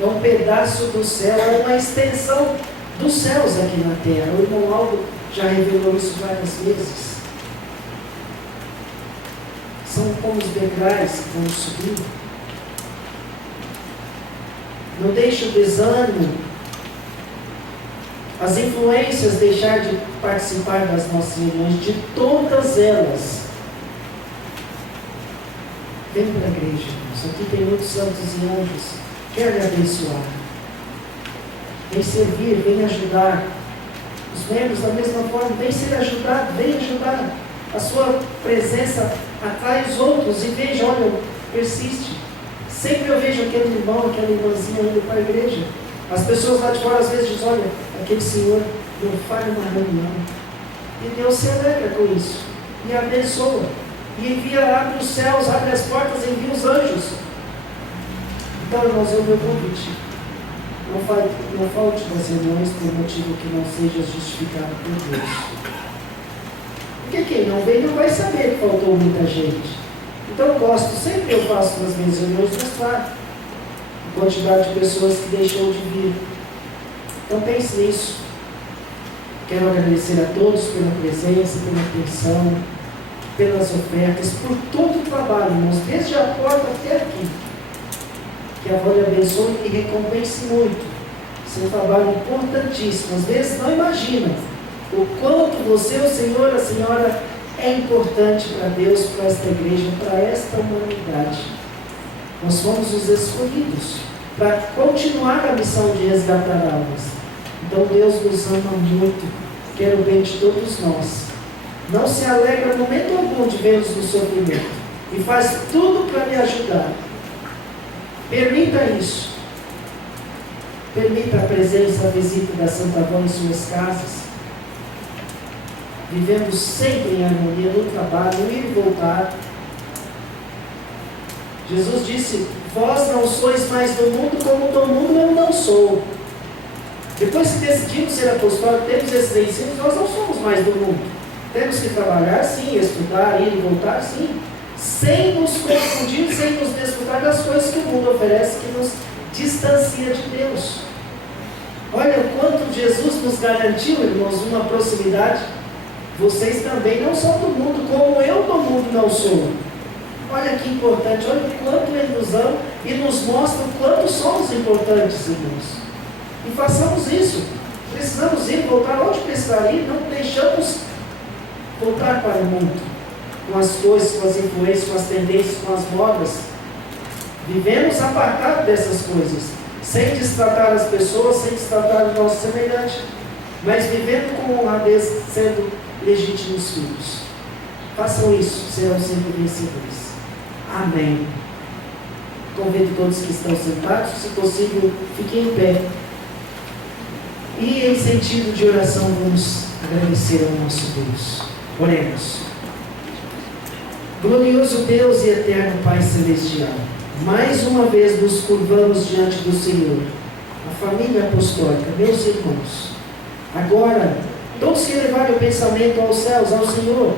É um pedaço do céu, é uma extensão dos céus aqui na terra. O irmão Aldo já revelou isso várias vezes. São como os degraus que vão subir. Não deixe o desânimo, as influências deixar de participar das nossas reuniões, de todas elas. Vem para a igreja, irmãos. Aqui tem muitos santos e anjos. Quer lhe abençoar. Vem servir, vem ajudar. Os membros, da mesma forma, vem ser ajudado, vem ajudar. A sua presença atrai os outros e veja, olha, persiste. Sempre eu vejo aquele irmão, aquela irmãzinha indo para a igreja. As pessoas lá de fora às vezes dizem: olha, aquele senhor não faz uma reunião. E Deus se alegra com isso. E abençoa. E envia, abre os céus, abre as portas, envia os anjos. Então, irmãos, é o meu convite. Não falte das reuniões por motivo que não seja justificado por Deus. Porque quem não vem não vai saber que faltou muita gente. Então eu gosto, sempre eu faço nas minhas reuniões mostrar a quantidade de pessoas que deixou de vir. Então pense nisso. Quero agradecer a todos pela presença, pela atenção, pelas ofertas, por todo o trabalho, irmãos, desde a porta até aqui. Que a avó lhe abençoe e recompense muito. Isso é um trabalho importantíssimo. Às vezes não imagina o quanto você, o Senhor, a Senhora é importante para Deus, para esta igreja, para esta humanidade. Nós fomos os escolhidos para continuar a missão de resgatar almas. Então Deus nos ama muito, quer o bem de todos nós. Não se alegra em momento algum de vê-los no sofrimento e faz tudo para me ajudar. Permita isso. Permita a presença, a visita da Santa Avó em suas casas. Vivemos sempre em harmonia no trabalho, no ir e voltar. Jesus disse: vós não sois mais do mundo, como do mundo eu não sou. Depois que decidimos ser apostólicos, temos esses ensinos, nós não somos mais do mundo. Temos que trabalhar sim, estudar, ir e voltar sim, sem nos confundir, sem nos desfrutar das coisas que o mundo oferece, que nos distancia de Deus. Olha o quanto Jesus nos garantiu, irmãos, uma proximidade. Vocês também não são do mundo, como eu do mundo não sou. Olha que importante, olha o quanto Ele nos ama e nos mostra o quanto somos importantes, irmãos. E façamos isso. Precisamos ir, voltar onde precisar ir, não deixamos voltar para o mundo, com as coisas, com as influências, com as tendências, com as modas. Vivemos apartados dessas coisas, sem destratar as pessoas, sem destratar o nosso semelhante, mas vivendo com honradez, sendo legítimos filhos. Façam isso, serão sempre vencedores. Amém. Convido todos que estão sentados, se possível, fiquem em pé. E em sentido de oração, vamos agradecer ao nosso Deus. Oremos. Glorioso Deus e eterno Pai Celestial, mais uma vez nos curvamos diante do Senhor, a família apostólica, meus irmãos. Agora, todos que elevarem o pensamento aos céus, ao Senhor,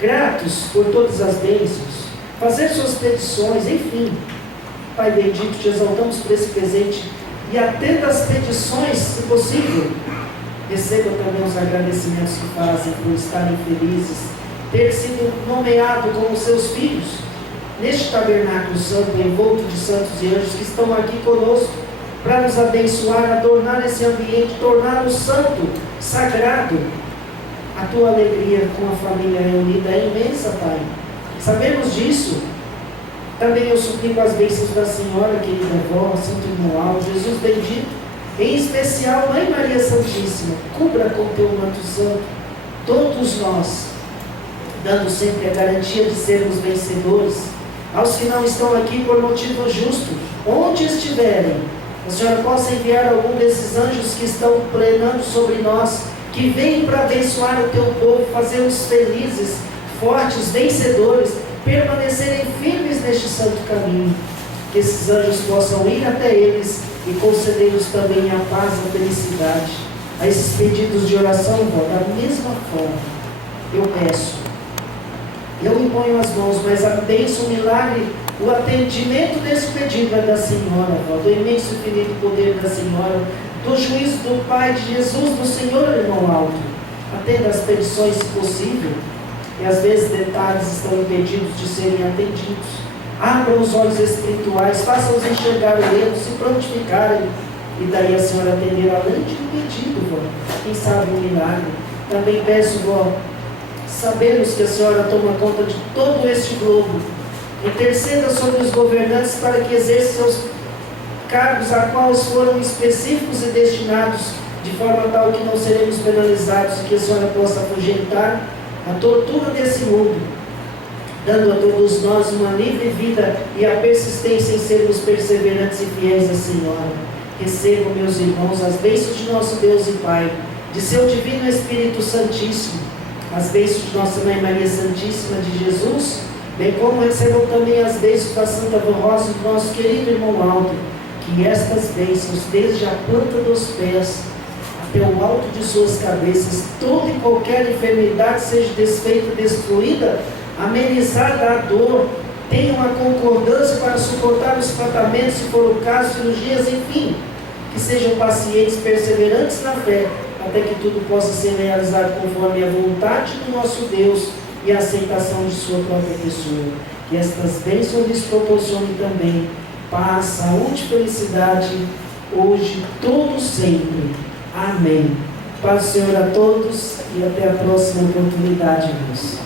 gratos por todas as bênçãos, fazer suas petições, enfim. Pai bendito, te exaltamos por esse presente e atenda às petições, se possível. Receba também os agradecimentos que fazem por estarem felizes, ter sido nomeado como seus filhos, neste tabernáculo santo, envolto de santos e anjos que estão aqui conosco, para nos abençoar, adornar esse ambiente, torná-lo santo, sagrado. A tua alegria com a família reunida é imensa, Pai. Sabemos disso. Também eu suplico as bênçãos da Senhora, querida avó, Santo Irmão Aldo, Jesus bendito, em especial Mãe Maria Santíssima, cubra com teu manto santo todos nós, dando sempre a garantia de sermos vencedores. Aos que não estão aqui por motivo justo, onde estiverem, a Senhora possa enviar algum desses anjos que estão planando sobre nós, que vêm para abençoar o teu povo, fazê-los felizes, fortes, vencedores, permanecerem firmes neste santo caminho. Que esses anjos possam ir até eles e conceder-lhes também a paz, a felicidade. A esses pedidos de oração, vó, da mesma forma, eu peço, eu imponho as mãos, mas a bênção, o milagre, o atendimento desse pedido é da Senhora, vó, do imenso e infinito poder da Senhora, do juízo do Pai, de Jesus, do Senhor, irmão Alto. Atenda as petições, se possível, e às vezes detalhes estão impedidos de serem atendidos. Abra os olhos espirituais, faça-os enxergar o erro, se prontificarem, e daí a Senhora atenderá além de um pedido, vó. Quem sabe um milagre. Também peço, vó, sabemos que a Senhora toma conta de todo este globo. Interceda sobre os governantes para que exerçam seus cargos a quais foram específicos e destinados, de forma tal que não seremos penalizados e que a Senhora possa afugentar a tortura desse mundo, dando a todos nós uma livre vida e a persistência em sermos perseverantes e fiéis à Senhora. Recebam, meus irmãos, as bênçãos de nosso Deus e Pai, de seu Divino Espírito Santíssimo, as bênçãos de nossa Mãe Maria Santíssima, de Jesus, bem como recebam também as bênçãos da Santa Rosa e do nosso querido irmão Aldo, que estas bênçãos, desde a planta dos pés até o alto de suas cabeças, toda e qualquer enfermidade seja desfeita, destruída, amenizada a dor, tenha uma concordância para suportar os tratamentos, se for o caso, cirurgias, enfim, que sejam pacientes, perseverantes na fé, até que tudo possa ser realizado conforme a vontade do nosso Deus e a aceitação de sua própria pessoa. Que estas bênçãos lhes proporcionem também paz, saúde e felicidade, hoje, todo sempre. Amém. Paz do Senhor a todos e até a próxima oportunidade, irmãos.